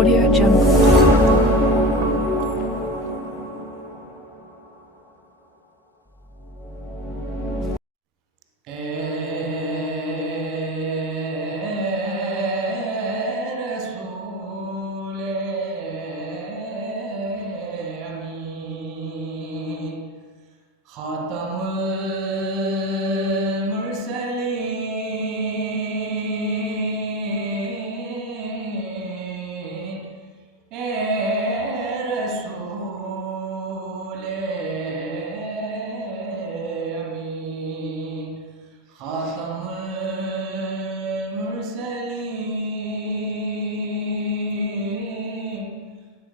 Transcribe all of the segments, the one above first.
Audio Jungle.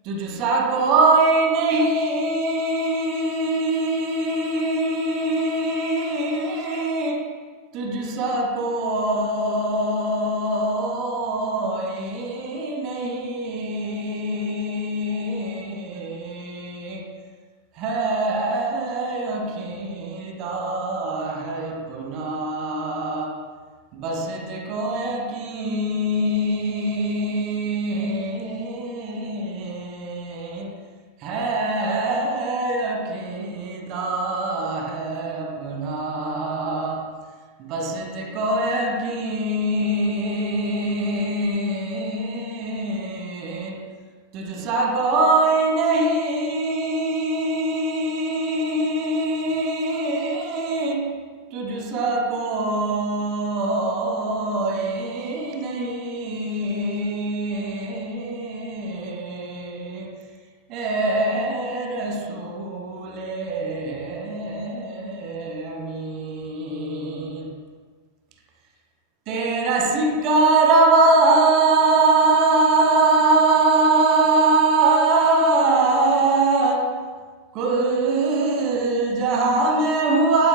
तुझसा कोई नहीं, तुझसा कोई नहीं है, अकीदा है अपना बस तुझको बस तुझको यकीन, तुझसा कोई नहीं, तुझसा कोई नहीं, ए रसूले अमीन। तेरा सिक्का रवा कुल जहां में हुआ,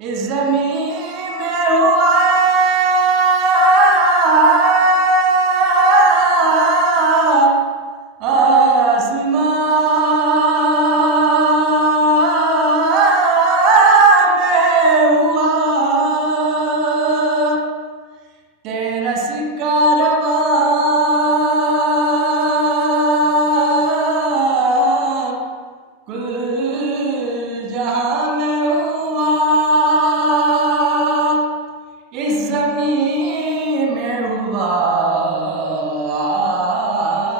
इस ज़मीन में हुआ, तेरा सिक्का रवा कुल जहां में हुआ, इस ज़मीन में हुआ,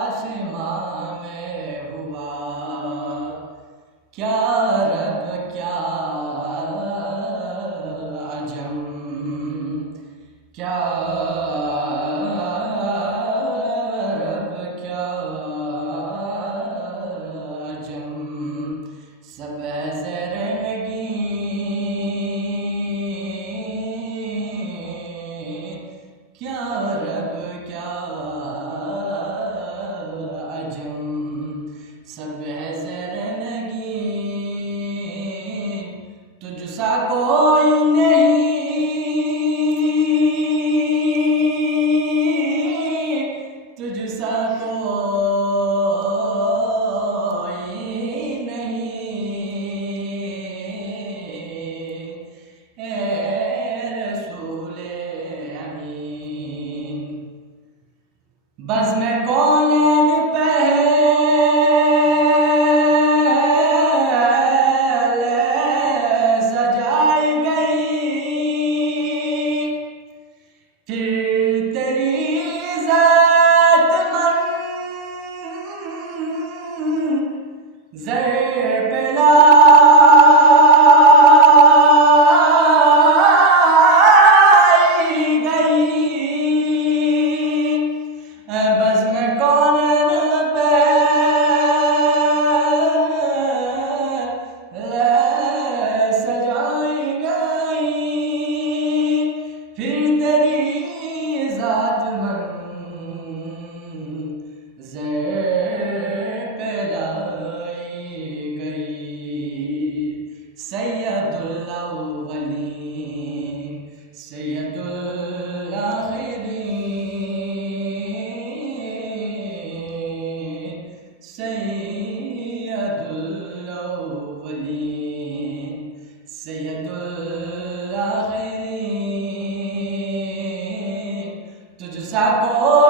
आसमां में हुआ। क्या रब क्या अजम, क्या रब क्या अजम, सब ज़र नगीं। क्या रब क्या अजम, सब ज़र नगीं, तुझसा कोई नहीं, तुझसा कोई नहीं, ए रसूले अमीन। बज़्म में कौनैन पहले सजाई गई, फिर तेरी ज़र पे लाई गई, बज़्म में कौनैन पहले सजाई गई, फिर तेरी ज़ात सैयदुल अव्वलीन सैयदुल आखिरीन, सैयदुल अव्वलीन सैयदुल आखिरीन, तुझ साको